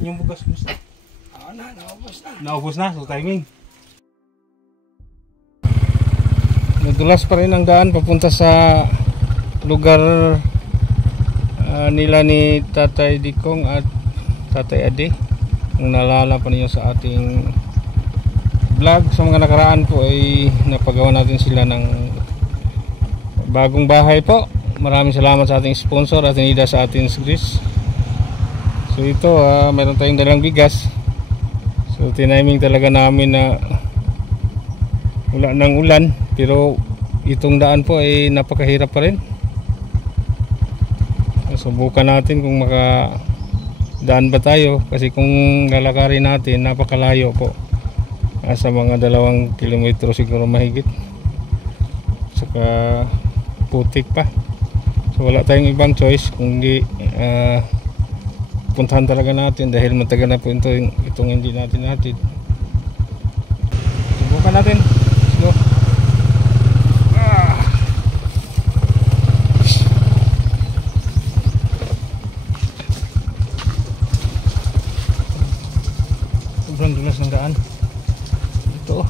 Yung bugas na. Naubos na, so timing. Nadulas pa rin ang daan papunta sa lugar nila ni Tatay Dikong at Tatay Ade. Kung naalala pa ninyo sa ating vlog sa mga nakaraan po ay napagawa natin sila ng bagong bahay po. Maraming salamat sa ating sponsor at Nida sa ating Greece. So ito meron tayong dalang bigas. So tiniming talaga namin na wala ng ulan, pero itong daan po ay napakahirap pa rin. Subukan natin kung makadaan ba tayo, kasi kung lalakarin natin napakalayo po, sa mga 2 kilometro siguro mahigit, saka putik pa. So wala tayong ibang choice kundi puntahan talaga natin dahil matagal na po itong hindi natin hatid. Subukan natin. Let's go. Sobrang dulas ng daan. Ito.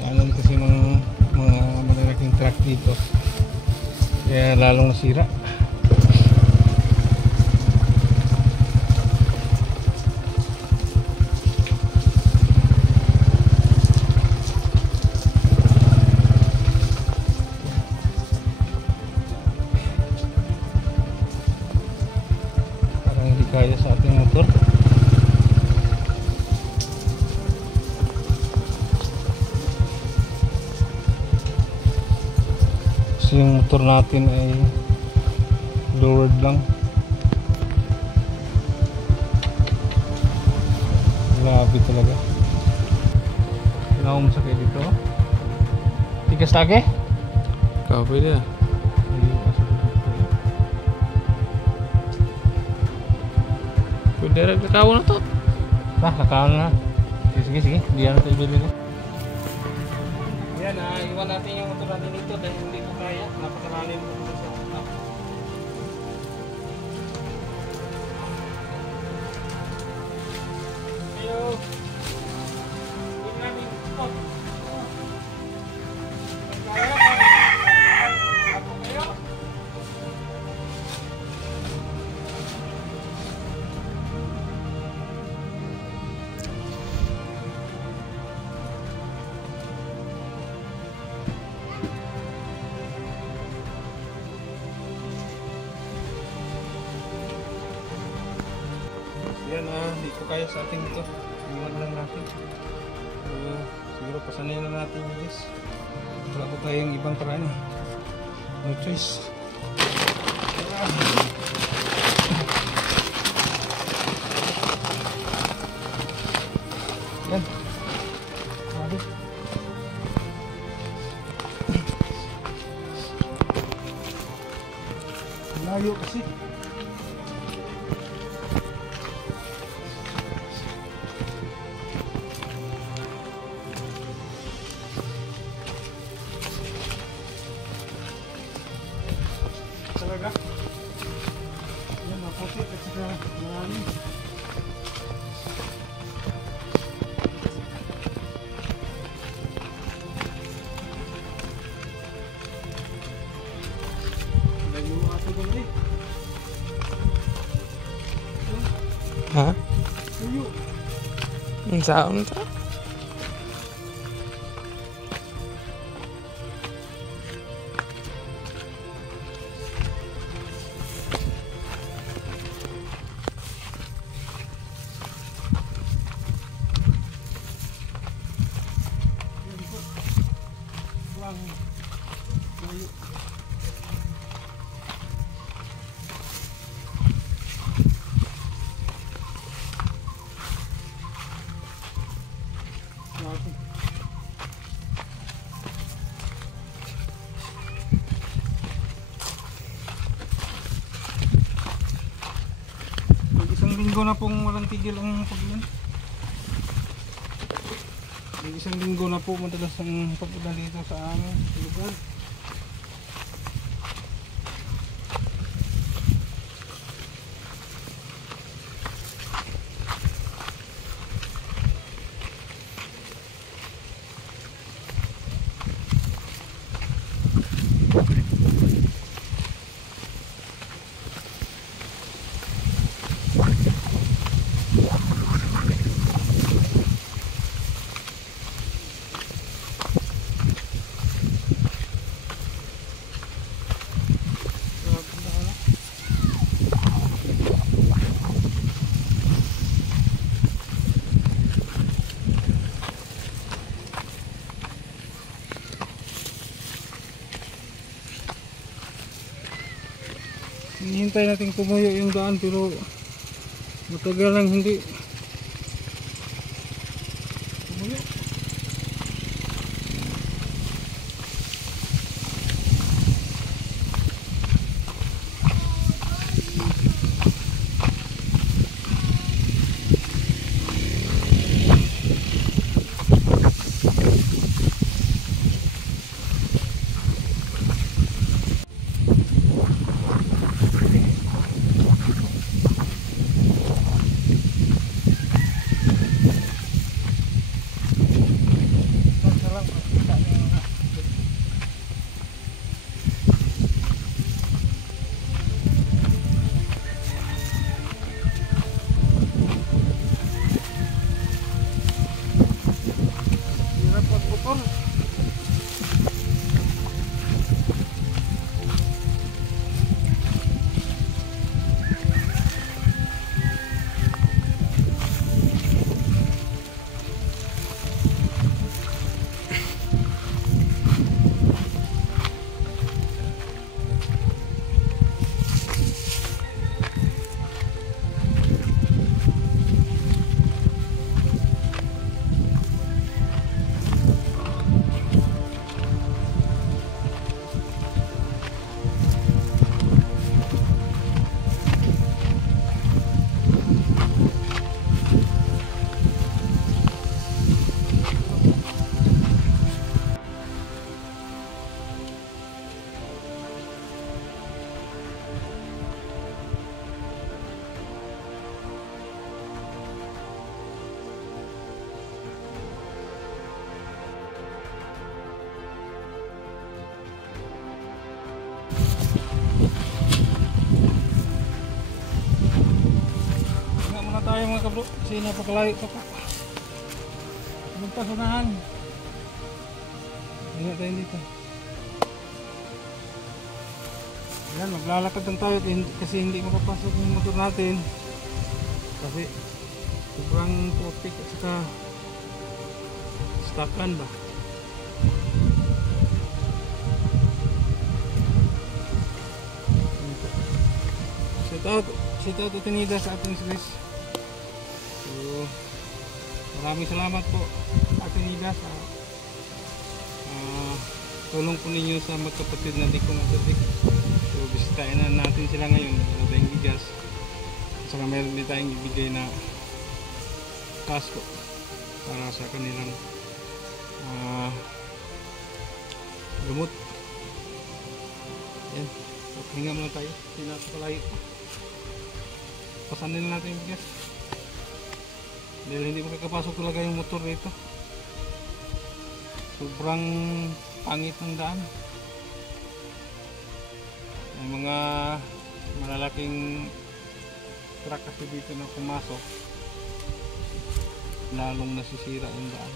Daanan kasi mga malalaking truck dito. Kaya lalong nasira. Parang hindi kaya sa ating motor. Yung motor natin ay lowered lang. Grabe talaga. Kailangan mo sakay dito. Tigas lagi? Kau pwede ah. Pwede rin kakao na to. Kakao na. Sige. Diyan natin ibili ko. Yan iwan natin yung motor natin dito dahil hindi ko kaya. Napakalalim po sa top. Hello. Good morning. Yan hindi ko kaya sa ating ito. Iwan lang natin. So, siguro pasanay na natin yung guys. Wala po tayong ibang paraan. No choice. Yan. Sabi. Layo kasi. Talaga. Yan, maputik at saka marami. Lagi mo ato ko na eh. Ha? Tuyo. Ang saan to? Tuyo. Isang linggo na pong walang tigil ang paglan. Isang linggo na po madalas ang papunta dito sa aming lugar. hinintay natin tumuyo yung daan pero matagal lang hindi tumuyo. Tayo mga kabro, kasi napakalayo pa po. Magpasunahan. Ingat tayo dito. Yan, maglalakad lang tayo kasi hindi makapasok yung motor natin. Kasi sobrang putik at saka stockan ba. Shout out Utinida sa ating series. So, maraming salamat po Ate Nida sa tulong po ninyo sa magkapatid na Dikong at Dik. So bisitahin na natin sila ngayon. Wala tayong bigas at saka meron din tayong ibigay na kasko para sa kanilang gamot. Yan, so, hinga muna tayo, hindi natin palayo. Pasan din natin yung bigas dahil hindi makakapasok talaga yung motor dito. Sobrang pangit ng daan. May mga malalaking truck kasi dito na pumasok, lalong nasisira yung daan.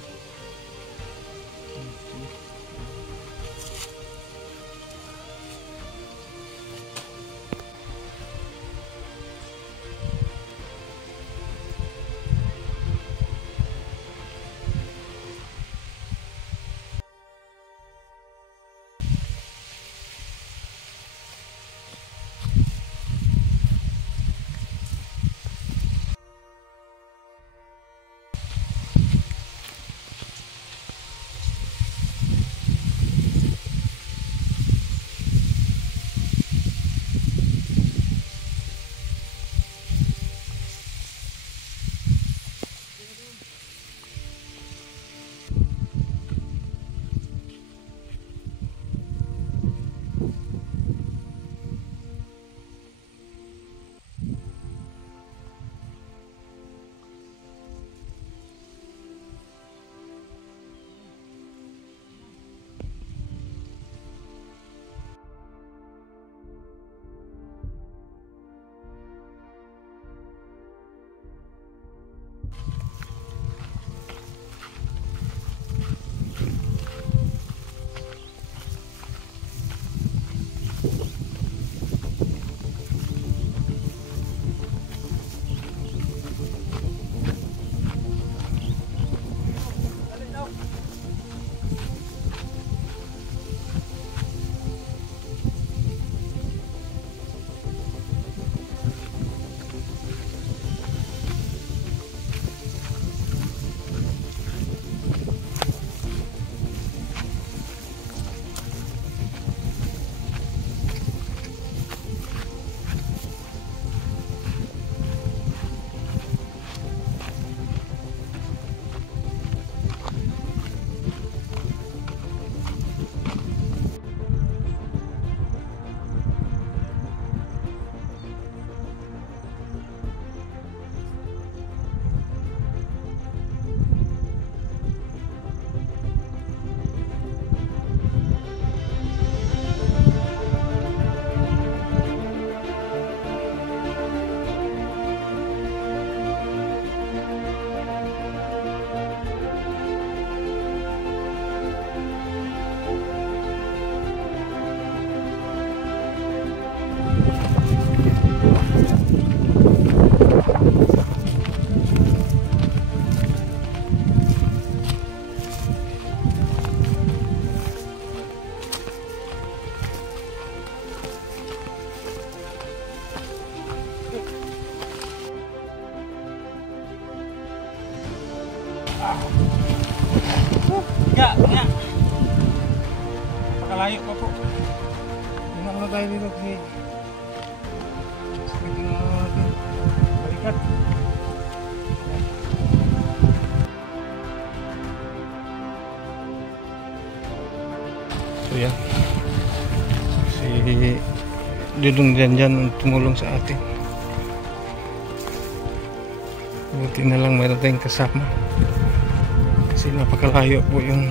Ya, ya. Pakalayo pa po. Hindi na muna tayo dito kasi sakit na natin. Balikat. So yan. Si Dudong dyan ang tumulong sa atin. Buti na lang mayroon tayong kasama. Kasi napakalayo po yung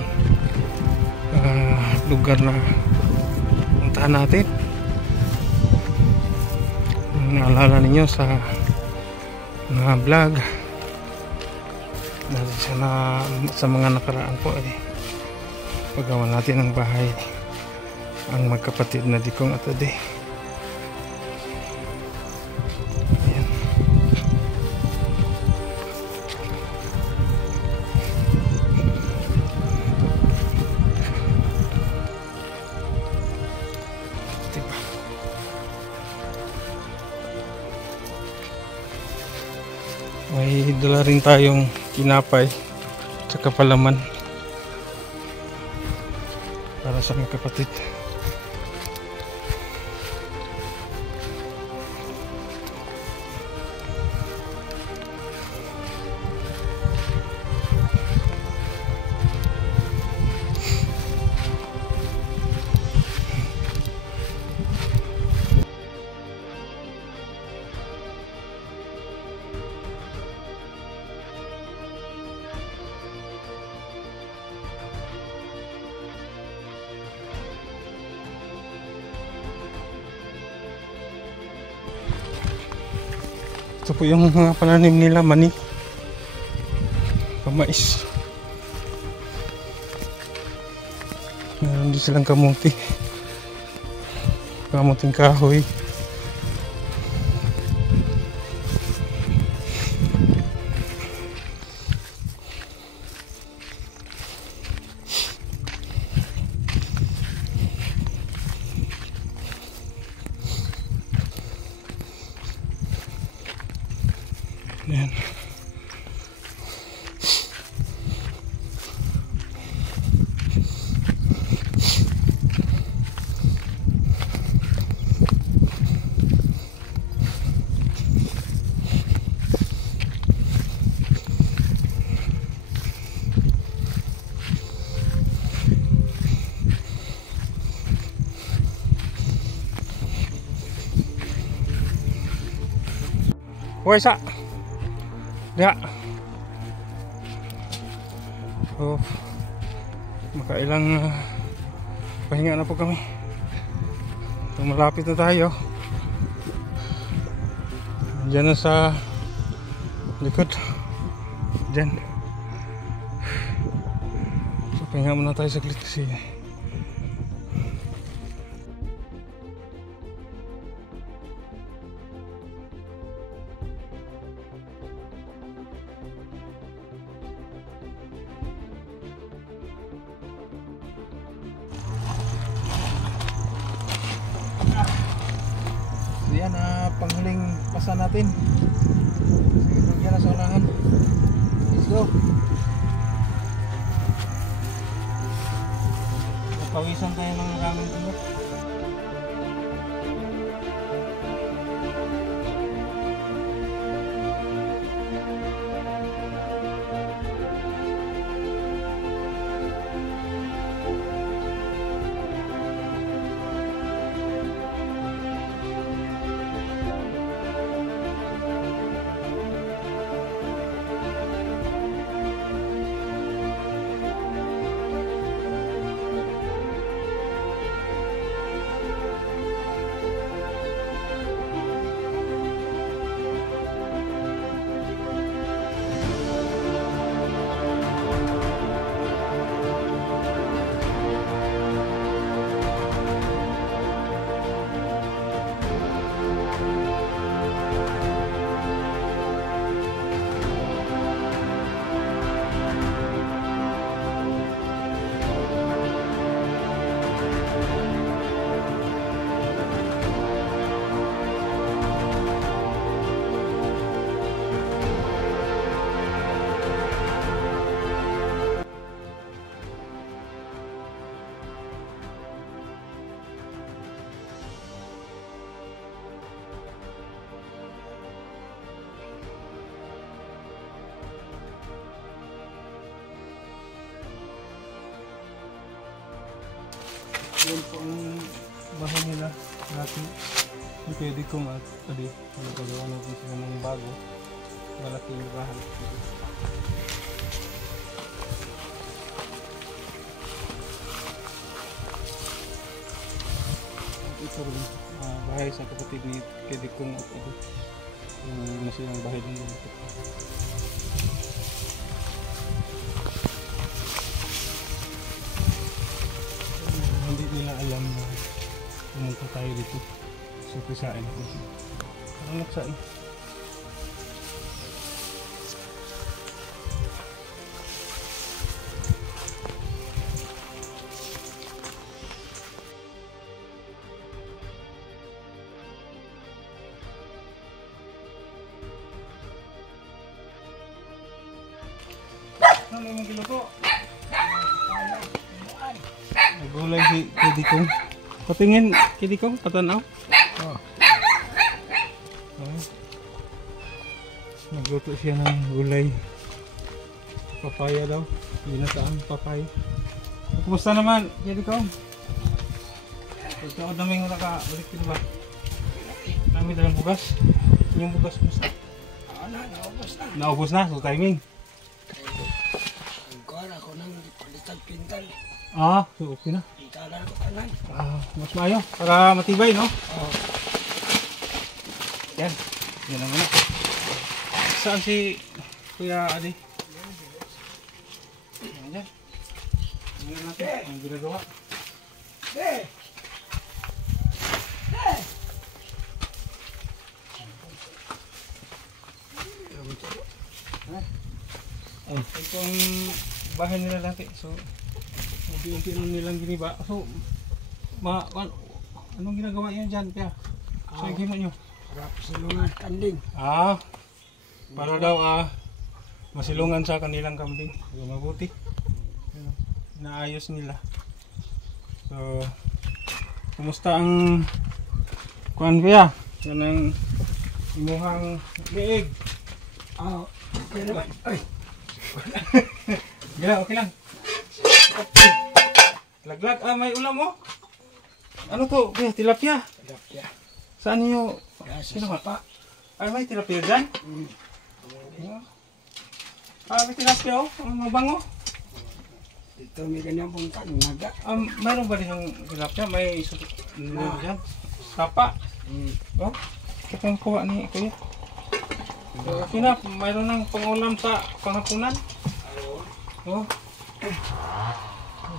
lugar na puntahan natin. Naalala ninyo sa mga vlog sa mga nakaraan po paggawa natin ng bahay ang magkapatid na Dikong at Ade. Ayan. Diba? May dala rin tayong tinapay tsaka palaman para sa mga kapatid. Ito po yung mga pananim nila, mani, pamais. Meron din silang kamuti, kamuting kahoy. Ayan. Hoy sa ya. So, makailang pahinga na po kami. So, malapit na tayo. Diyan na sa likod. Diyan. So, pahinga muna tayo saglit kasi yan panghuling pasa natin. Sige, yan na sa unahan. Let's go. Pawisan tayo ng maraming tulog. Yan po ang bahay nila dati. Yung pwede kong at adi, nagagawa natin sila ng bago. Malaking bahay. At ito rin, bahay sa kapatid ni pwede kong at adi. Yung nasilang bahay din dito. Hindi nila alam na pumunta tayo dito. So, pisain ko. Parang nagsain. Ano yung kiluto? Nagulay si Kidikong. Patingin, Kidikong, patanaw. Oh. Nagluto siya ng gulay. Papaya daw. Ginataang papaya. Kumusta naman, Kidikong? Pagkaod namin nakabalik din ba? Kami dalang bugas. Yung bugas kumusta? Naubos na. Naubos na, so timing. Ako nang palitan pintal. So okay na. Pintalan ko kanan. Mas maayo para matibay, no? Oh. Yan. Yan naman na. Saan si Kuya Adi? Yan dyan. Tingnan natin ang ginagawa. Ito ang bahay nila dati. So, unti-unti lang nilang giniba. So, anong ginagawa yan dyan, Kaya? So, yung gino nyo? Para pasilungan kanding. Para daw masilungan sa kanilang kambing. So, mabuti. Ano, naayos nila. So, kumusta ang kuan Kuya? Yan ang imuhang liig. Okay naman. Ay. Okay lang. Laglag. May ulam mo? Ano to? Kuya, tilapia. Tilapia. Saan niyo? Sino pa? May tilapia dyan? May tilapia mabango. Ito may ganyang punta. Naga. Mayroon ba din tilapia? May dyan? Sapa? Oh? Ito ang kuha ni Kuya. So, okay na, mayroon ng pangulam sa panghapunan. Oh.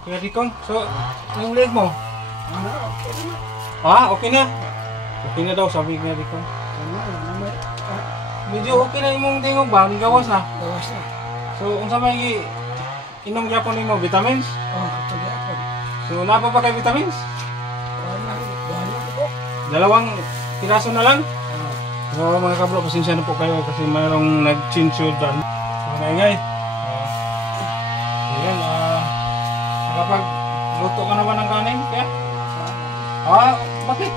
Kuya Dikong, so, yung leg mo? Okay na. Okay na daw, sabi Kuya Dikong. Medyo okay na yung tingog ba? Gawas na. Gawas na. So, unsa may inom gyapon nimo vitamins? Ito gyapon. So, napa ba kay vitamins? Wala ko. 2 piraso na lang. So mga kabro, pasensya na po kayo kasi mayroong nag-chinchud dyan. So ngayon, ayan, nakapag-luto ka naman ng kanin, Kaya? Bakit?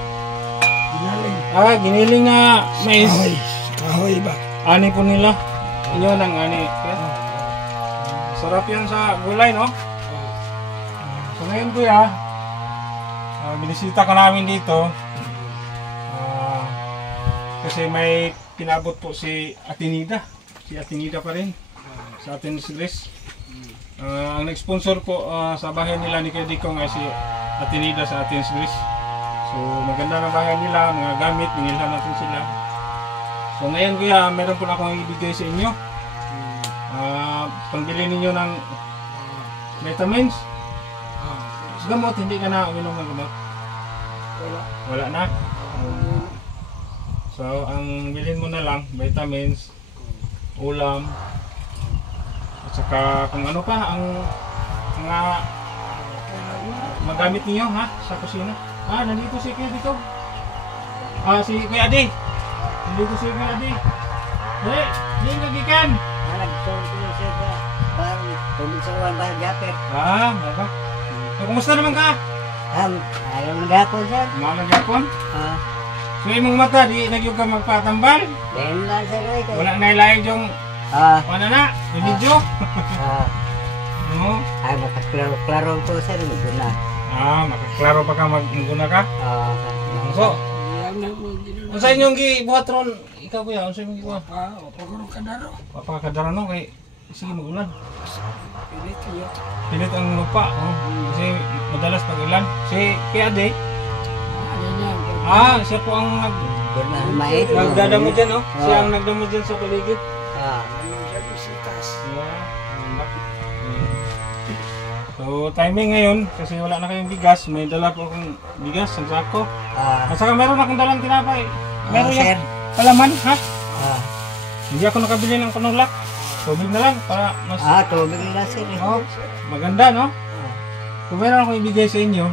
Ginaling. Giniling na mais. Kahoy ba? Ani po nila. Inyo ng ani, Kaya? Sarap yan sa gulay, no? So ngayon, Kuya, binisita ka namin dito. Kasi may pinabot po si Atenida. Si Atenida pa rin. Sa atin si Chris. Ang nag-sponsor po sa bahay nila ni Kuya Dikong ay si Atenida sa atin si Chris. So maganda na bahay nila, mga gamit, binilhan natin sila. So ngayon Kuya, meron po na akong ibigay sa inyo. Pangbili ninyo ng vitamins. Gamot, hindi ka na uminom ng gamot? Wala na? So, ang bilhin mo na lang, vitamins, ulam, at saka kung ano pa, ang mga magamit niyo ha, sa kusina. Nandito si Kuya dito. Si Kuya Adi. Nandito si Kuya Adi. Di nagikan. Meron. So, kumusta naman ka? Ayaw na gapon sir. Mga Japon? So, imong mata, di nagyog ka magpatambal? Dahil lang sir. Wala na ilayag yung ano na, yung video? No? Ay, makaklaro-klaro to sir. Ito na. Makaklaro pa ka magmuna ka. So, Yan na mo ginoo. unsa inyong gibuhat ron? Ikaw kuya, unsa inyong gibuhat? O pagurong kadaro. Papakadarano kay sige magulan. Pilit kayo. Pilit ang lupa, oh. Kasi madalas pag ulan. Si Kuya Ade, Ano niya? siya po ang Mais. nagdadamo dyan, oh. Siya ang nagdamo dyan sa paligid. Ano siya bisitas. So, timing ngayon, kasi wala na kayong bigas, may dala po akong bigas, ang sako. At saka meron akong dalang tinapay. Meron sir. yan. Palaman, ha? Hindi ako nakabili ng panulak. Tubig na lang para mas Tubig nila sir. maganda, no? Kung meron akong ibigay sa inyo,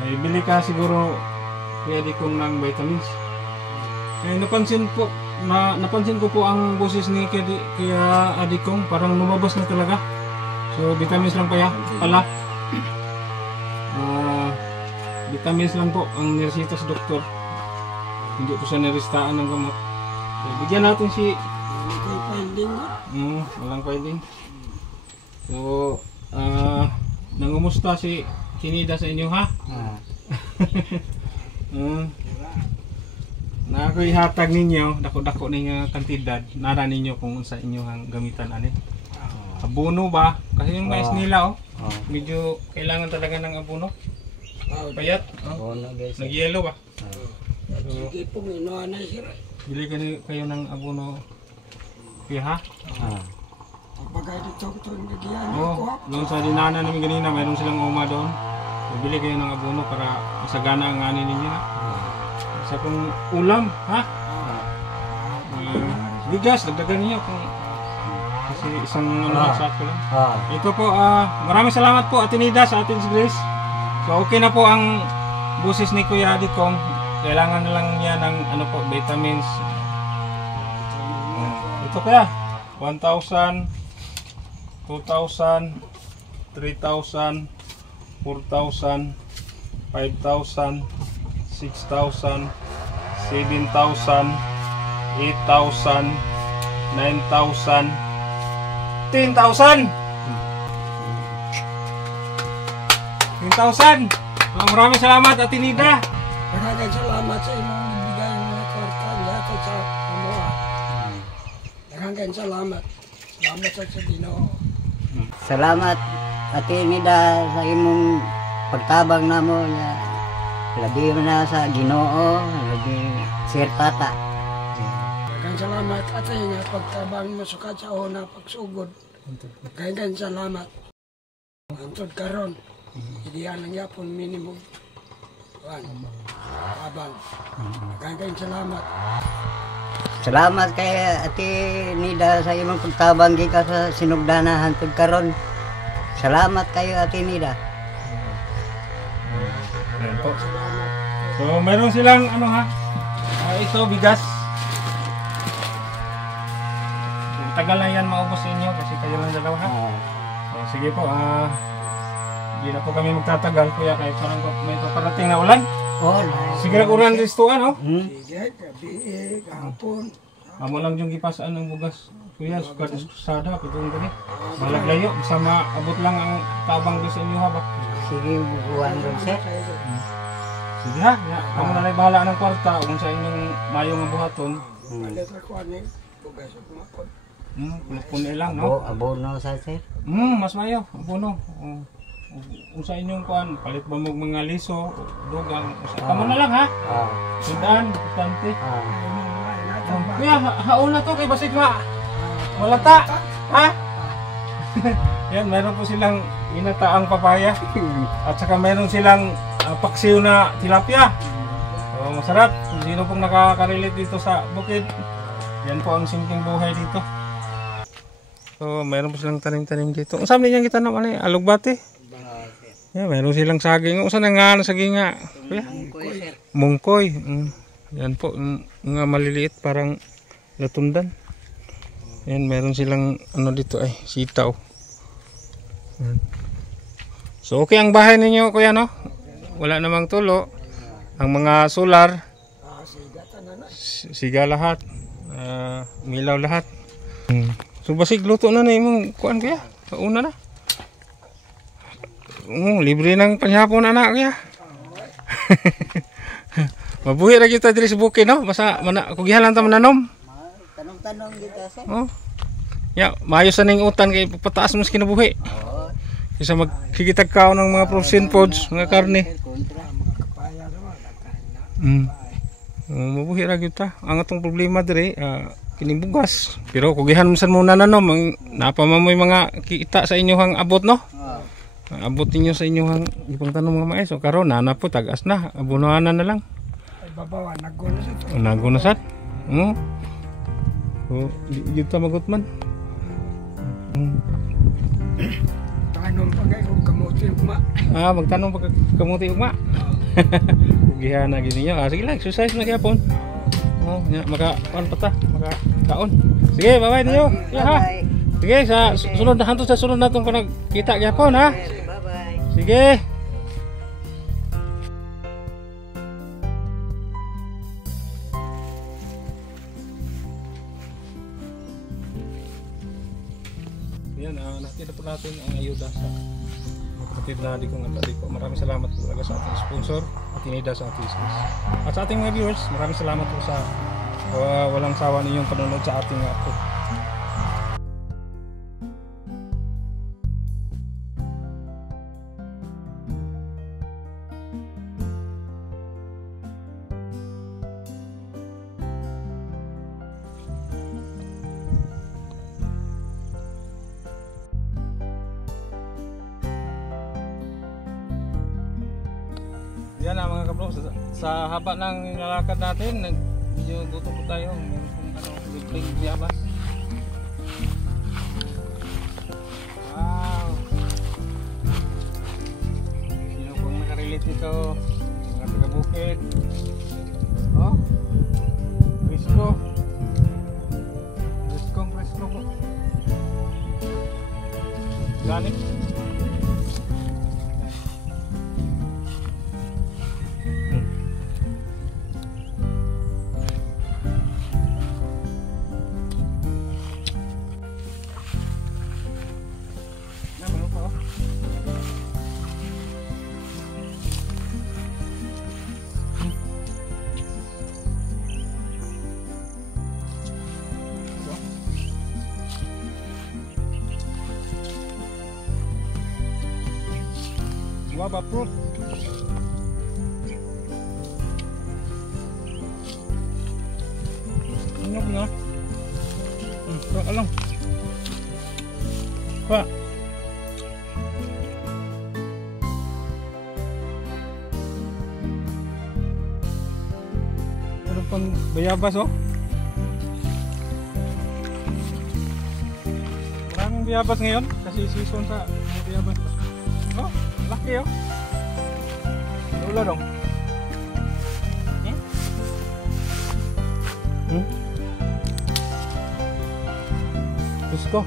ay bili ka siguro pwede kong ng vitamins. Napansin ko po ang boses ni Kuya Adikong, parang lumabas na talaga. So vitamins lang pala. Vitamins lang po ang niresita sa doktor. Hindi po siya nirestaan ng gamot. So, bigyan natin si Hindi kayo finding mo. walang filing. So, nangumusta si Tinida sa inyo, ha? Na ako'y hatag ninyo, dako-dako na kantidad, nara ninyo kung sa inyo ang gamitan ani. Abono ba? Kasi yung mais nila, medyo kailangan talaga ng abono. Payat, nag-yellow ba? Sige po, inuha na sir. Bili kayo ng abono, kuya, ha? Kapag dito ito nagyan Oo, ko. doon sa dinaanan namin kanina, mayroon silang uma doon. So, bili kayo ng abono para masagana ang ani ninyo, ha? Sa kung ulam, ha? Bigas, dagdagan niyo kung kasi isang sako lang. Ito po, maraming salamat po Ate Nida sa atin si Grace. So okay na po ang busis ni Kuya Adikong. Kailangan na lang niya ng vitamins. Ito kaya 1,000, 2,000, 3,000, 4,000, 5,000, 6,000, 7,000, 8,000, 9,000, 10,000! 10,000! Maraming salamat Ate Nida! Maraming salamat sa inyong bigay ng kwarta niya at sa amuha. Maraming salamat. Salamat sa Ginoo. Salamat Ate Nida sa imong pagtabang namo niya. Labi mo na sa Ginoo, labi Sir Tata. Maraming salamat at nga pagtabang mo sukat sa una pagsugod. Maraming salamat. Antod karon. Ideal lang yapon minimum. Abang. Maraming salamat. Salamat kay Ate Nida sa imong pagtabang gika sa sinugdana hantod karon. Salamat kayo Ate Nida. Ayan po. So meron silang ito bigas. Tagal na yan maubos sa inyo kasi kayo lang dalawa, ha? So, sige po, hindi na po kami magtatagal kuya kahit parang may paparating na ulan. Sige na ulan listuan, no? Sige, gabi, kahapon. Amo lang yung gipasaan ng bugas. Kuya, sukat iskusada, pitong gani. Malaglayo, bisa maabot lang ang tabang doon sa inyo, ha? Sige, buwan ron sir. Sige ha, kamo na lang bahala ng kwarta kung sa inyong mayong buhaton. Palit ako aning bugas at mapon. Punay lang, no? Abono sa sir. Mas mayo, abono. Kung sa inyong kuan, palit ba mo mga liso, dugang, kamo na lang ha. Sundan, importante. Kuya, haon na to kay basig malata. Ha? Yan, meron po silang inataang papaya. At saka meron silang paksiw na tilapia. So, masarap. Kung sino pong nakaka-relate dito sa bukid, yan po ang simpleng buhay dito. So, meron po silang tanim-tanim dito. Ang sabi niya kita naman alugbati. Yeah, meron silang saging. Saan nga saging nga? Mungkoy. Yan po, nga maliliit parang latundan. Yan, meron silang dito ay sitaw. Yan. So okay ang bahay ninyo kuya, no? Wala namang tulo. Ang mga solar siga lahat. Milaw lahat. So basig luto na imong kuan kuya. Una na. libre ng panghapon anak kaya. Mabuhi ra kita diri sa bukid no. Basta kugihan lang ta mananom. Tanong-tanong dito sa. Oh. Ya, maayos na ning utan kay pataas mas kinabuhi. Oo. Isa magkikitag kao ng mga processed foods, mga karne. Kontra. Kapaya naman. Mabuhi ra gyud ta. Ang atong problema diri kining bugas. Pero kugihan man sad muna nanom ang napamamoy mga kita sa inyohang abot no. Oo. Abot ninyo sa inyohang ipang tanong mga mais. So karon na po tagas na. Abunuanan na lang. Ay babawa, naguna sa ito. Nago na sad. So, di ta magot man. Tanong pa kayo kung kamuti ugma. Magtanong pag kamuti ugma. Kugihan na gini niyo. Sige lang, exercise na gyapon. Nya maka kuan pa ta, maka kaon. Sige, bye-bye niyo. Ya ha. Bye. Sige, sa sunod na hanto sa sunod natong panagkita gyapon ha. Bye-bye. Sige. Yan, nakita po natin ang ayuda sa mga kapatid na di kong atari po. Maraming salamat po talaga sa ating sponsor at Inida sa ating business. At sa ating mga viewers, maraming salamat po sa walang sawa ninyong panonood sa ating po. Yan na mga kabro, sa haba ng nalakad natin, medyo gutom po tayo. Meron pong libreng biyabas. Wow! Sino pong nakarelate dito? Mga taga-bukid. Oh! Presko! Presko po. Ganit. Guava fruit. Ano nga? Alam. Pa. Ano pang bayabas oh? Maraming bayabas ngayon kasi season sa bayabas. Oh, laki oh. Wala dong. Gusto.